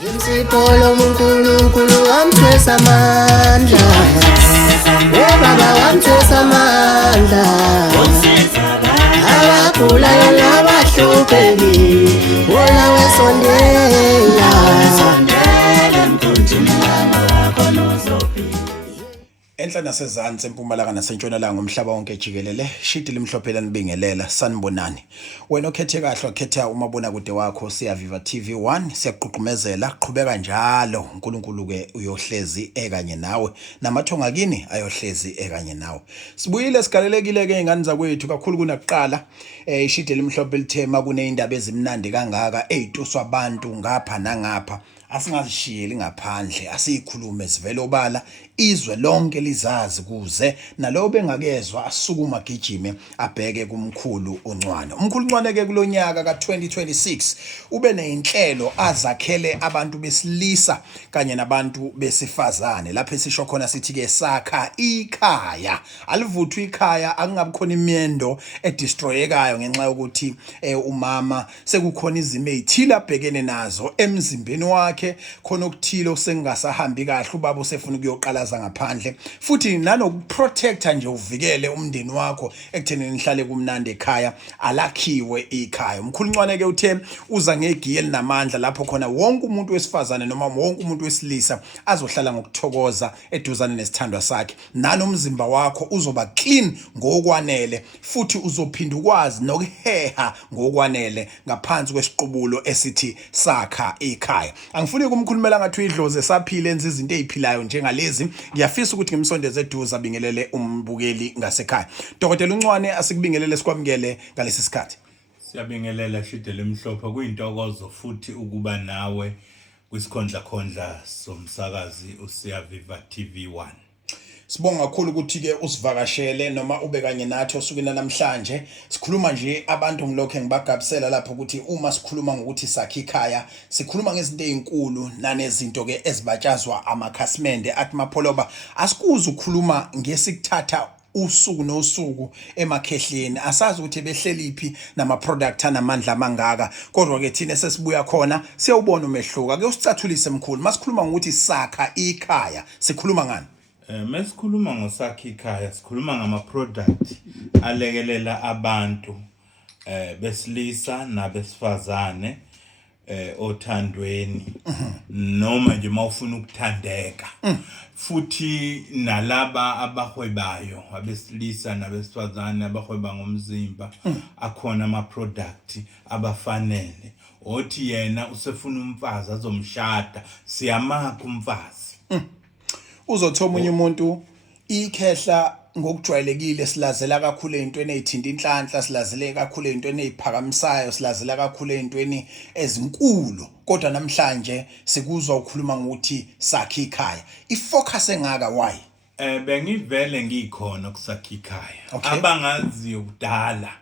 Imsipolo uNkulunkulu wamthwesa amandla. Baba wamthwesa amandla. Abagulayo nabahluphekile wona wesondela. Enhla nasezantsi empumalanga nasentshonalanga umhlaba wonke jikelele shidi limhlophela nibingelela sanibonani wena okhethe kahle wakhetha umabonakude wakho Siyaviva TV1 siyaququmezela qhubeka njalo uNkulunkulu ke uyohlezi ekanye nawe namathonga kini ayohlezi ekanye nawe sibuyile sigalelekile ke ingane zakwethu kakhulu kunakuqala ishidi limhlophe lithema kunezindaba ezimnandi kangaka ezituswa abantu ngapha nangapha asingazishiyeli ngaphandle asiyikhulume sivele obala izwe lonke lizazi kuze nalowo bengakezwa asukuma gijime abheke kumkhulu uNcwane umkhulu uNcwane ke kulonyaka ka2026 ube nezinhlelo azakhele abantu besilisa kanye nabantu besifazane lapho esisho khona sithi ke sakha ikhaya alivuthwa ikhaya akungabi khona imiyendo edestroyekayo ngenxa yokuthi umama sekukhona izimo ezithile abhekene nazo emzimbeni wakhe khona okuthile osengasahambi kahle ubaba usefuna ukuyoqalaza ngaphandle futhi nanokuprotecta nje uvikele umndeni wakho ekuthenini nihlale kumnandi ekhaya alakhiwe ikhaya umkhulu Ncwane ke uthe uza ngegiye elinamandla lapho khona wonke umuntu wesifazane noma wonke umuntu wesilisa azohlala ngokuthokoza eduzane nesithandwa sakhe nanomzimba wakho uzoba clean ngokwanele futhi uzophinda ukwazi nokuheha ngokwanele ngaphansi kwesiqubulo esithi sakha ikhaya angifuni kumkhulumela ngathi uyidloze saphile enza izinto eziphilayo njengalezi ngiyafisa ukuthi ngimsondeze eduze abingelele umbukeli ngasekhaya Dr uNcwane asikubingelele sikwamukele ngalesi sikhathi Siyabingelela shide lemhlophe kuyintokozo futhi ukuba nawe kwisikhondla somsakazi uSiyaviva TV1 Sibonga kakhulu ukuthi ke usivakashele noma ube kanye nathi osukela namhlanje sikhuluma nje abantu ngilokho ngibagabisela lapho ukuthi uma sikhuluma ngokuthi sakha ikhaya sikhuluma ngezinto ezinkulu nanezinto ke ezibatshazwa amakhasimende athi mapholoba asikuze ukukhuluma ngesikuthatha usuku nosuku emakhehleni asazi ukuthi behleliphi nama product anamandla amangaka kodwa ke thina sesibuya khona siyawubona umehluko ake usicathulise mkhulu masikhuluma ngokuthi sakha ikhaya sikhuluma ngani Mesikhuluma ngosakha ikhaya sikhuluma ngama product alekelela abantu besilisa nabesifazane othandweni noma nje mawufuna ukuthandeka futhi nalaba abahwebayo abesilisa nabesifazane abahweba ngomzimba akhona ama product abafanele othi yena usefuna umfazi azomshada siyamakha umfazi uzothoma umunye umuntu ikhehla ngokujwayelekile silazela kakhulu ezintweni ezithinta inhlanhla silazele kakhulu ezintweni eziphakamisayo silazela kakhulu ezintweni ezinkulu kodwa namhlanje sikuzwa ukukhuluma ngokuthi sakha ikhaya ifocus engaka why bengivele ngikhona kusakha ikhaya abangaziyo kudala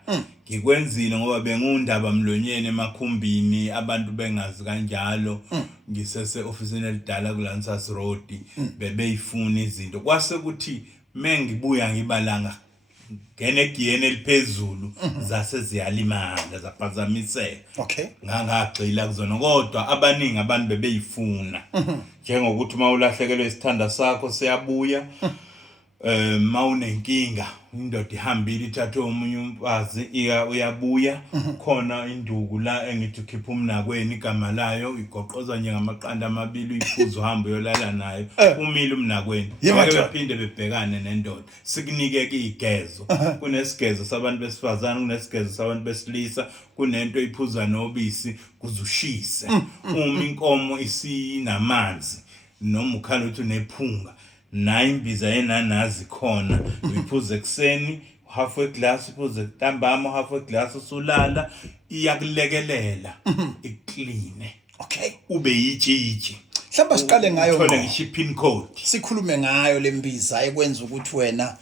ngikwenzile ngoba bengundaba mlonyeni emakhumbini abantu bengazi kanjalo ngisese officeini elidala kuLansas Road bebeyifuna izinto kwase kuthi mengibuya ngibalanga ngenegiyeni eliphezulu zase ziyalimala zaphazamiseka ngangagxila kuzona kodwa abaningi abantu bebeyifuna njengokuthi mawulahlekelwe isithanda sakho siyabuya mawunenkinga indoda ihambile ithathe omunye umfazi uyabuya khona induku la engithi ukhipha umnakweni igama layo igoqoza nje ngamaqanda amabili uyiphuza uhamba uyolala nayo umile umnakweni baphinde bebhekane nendoda sikunike ke igezo kunesigezo sabantu besifazana kunesigezo sabantu besilisa kunento iphuza nobisi kuzushise uma inkomo isinamanzi noma ukhala uthi unephunga nayi imbiza yenanazi khona uyiphuza ekseni half a glass uphuza ntambama half a glass usulala iyakulekelela iclean ube yitshitshi mhlawumbe siqale ngayo ngone ngisho pin code sikhulume ngayo lembiza ekwenza ukuthi wena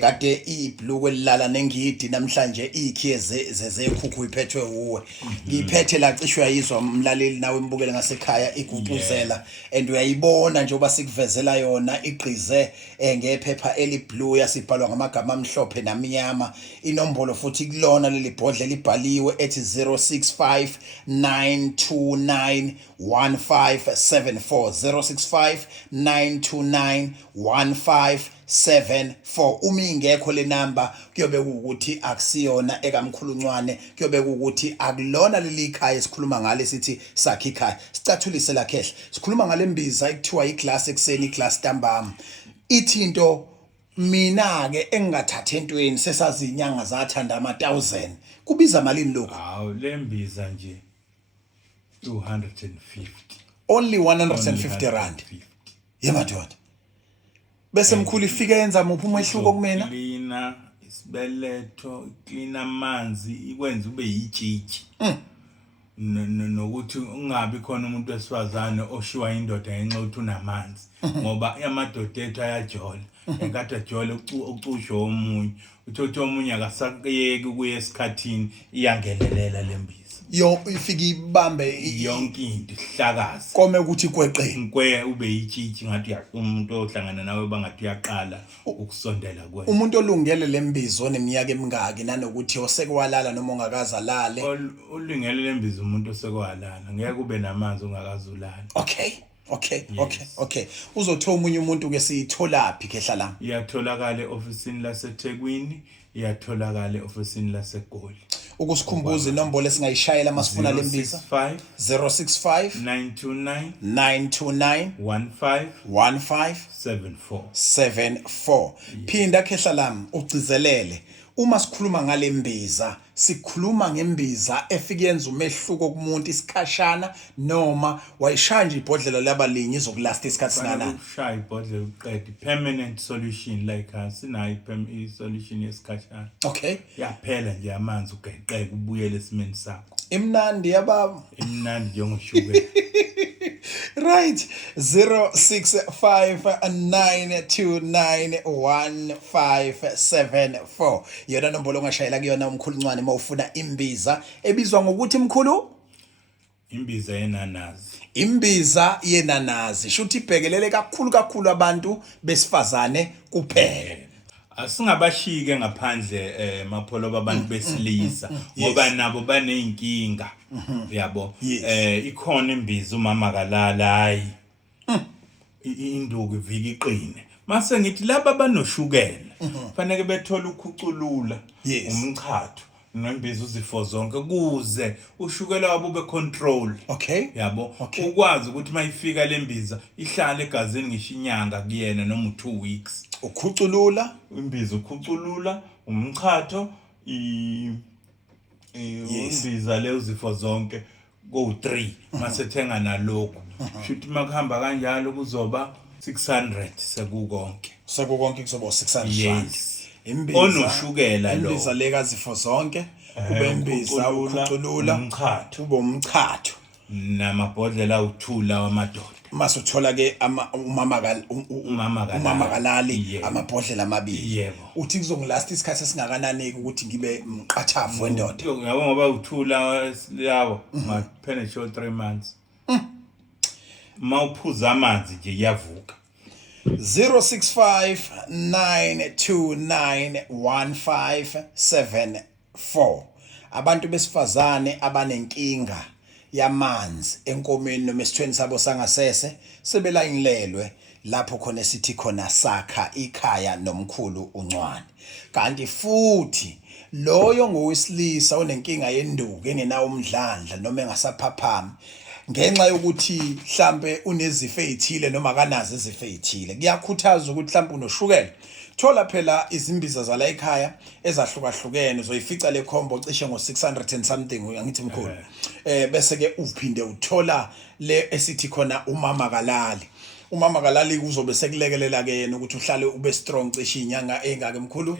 kade ibhluku elilala nengidi namhlanje ikhiye zekhukhu iphethwe uwe ngiphethe lacishwe yayizwa umlaleli nawe imbukele ngasekhaya igupuzela and uyayibona njengoba sikuvezela yona igqize ngephepha eliblue yasibhalwa ngamagama amhlophe namnyama inombolo futhi kulona leli bhodlela libhaliwe ethi 065 929 1574 065 929 1574 uma ingekho le number kuyobe ukuthi akusiyona ekamkhuluncwane kuyobe ukuthi akulona leli ikhaya esikhuluma ngale sithi sakhe ikhaya sicathulise la khehla sikhuluma ngale mbiza ekuthiwa iglass ekseni iglass ntambama ithinto mina ke engingathatha entweni sesazi inyanga zathanda ama1000 kubiza malini lokho hawu lembiza nje 250 only 150 rand yemadoda bese mkhulu ifike yenza muphi umehluko kumina cleaner isibeletho clean amanzi ikwenza ube yitshitshi nokuthi ungabi khona umuntu wesifazane oshiwa indoda ngenxa ukuthi unamanzi ngoba amadoda ethu ayajola enkathi ajola ucushwe omunye uthothi omunye akasaqiyeki kuye esikhathini iyangenelela lembiza ifika ibambe yonke into ihlakaza kome ukuthi kweqeni kwe ube yitshitshi ngathi umuntu ohlangana nawe bangathi uyaqala ukusondela kuwe umuntu olungele lembizo neminyaka emingaki nanokuthi osekwalala noma ongakaza lale olungele lembizo umuntu osekwalala ngeke ube namanzi ungakazulala Okay. Uzothola umunye umuntu ke siyitholaphi khehla la. Iyatholakala eofisini laseThekwini, iyatholakala eofisini laseGoli. Ukusikhumbuza inombolo esingayishayela masifuna lembiza 065 929 1574 Phinda khehla lami ugcizelele uma sikhuluma ngale mbiza sikhuluma ngembiza efike yenza umehluko kumuntu isikhashana noma wayishanje ibhodlela labalinyi izokulasta isikhathi singana ushaya ibhodlela uqede permanent solution like sinayi solution yesikhashana okay yaphela nje amanzi ugeqeke ubuyele esimeni sakho imnandi yababa imnandi njengoshuke right 0659291574 yona nombolo ongashayela kuyona umkhuluncwane mawufuna imbiza ebizwa ngokuthi mkhulu imbiza yenanazi shuthi ibhekelele kakhulu abantu besifazane kuphela asingabashike ngaphandle mapholo babantu besilisa ngoba nabo baneyinkinga yabo ikhona imbiza umama kalala hayi induku ivika iqine mase ngithi laba banoshukela fanele bethola ukukhuculula umchatho nembiza uzifo zonke kuze ushukela wabo be control yabo ukwazi ukuthi mayifika lembiza ihlale egazini ngisho inyanga kuyena noma 2 weeks ukhuculula imbiza ukhuculula umchatho imbiza le uzifo zonke go 3 masethenga nalokho shuthi makuhamba kanjalo kuzoba 600 sekukonke kuzoba 600 rand imbiza onoshukela lo imbiza leka zifo zonke kube imbiza ukhuculula umchatho ube umchatho namabhodlela uthula wamadoda masuthola ke umama kalali amabhodlela amabili uthi kuzongilasta isikhathi esingakanani ukuthi ngibe mqathavu wendoda yabo ngoba uthula lawo ngaphene show 3 months mawuphuza amanzi nje iyavuka 0659291574 abantu besifazane abanenkinga yamanzi enkomeni noma esithweni sabo sangasese sebelayinlelwe lapho khona sithi khona sakha ikhaya nomkhulu uncwane kanti futhi loyo ngowesilisa onenkinga yenduku engenawo umdlandla noma engasaphaphami ngenxa yokuthi mhlambe unezifo ezithile noma kanazo izifo ezithile kuyakhuthaza ukuthi mhlambe unoshukela thola phela izimbiza zala ekhaya ezahlukahlukene uzoyifica le combo cishe ngo600 and something ngithi mkhulu bese ke uphinde uthola le esithi khona umama kalali kuzobe sekulekelela ke yena ukuthi uhlale ube strong cishe inyanga engake mkhulu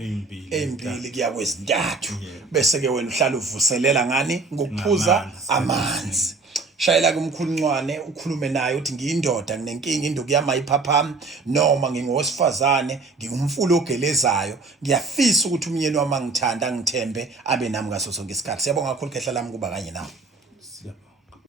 ezimbili kuya kwezintathu bese ke wena uhlale uvuselela ngani ngokuphuza amanzi shayela kumkhuluncwane ukhulume naye uthi ngiyindoda nginenkinga induku yami ayiphaphami noma ngingowesifazane ngingumfula ogelezayo ngiyafisa ukuthi umyeni wami angithanda angithembe abe nami ngaso sonke isikhathi. Siyabonga kakhulu khehla lami kuba kanye nawe.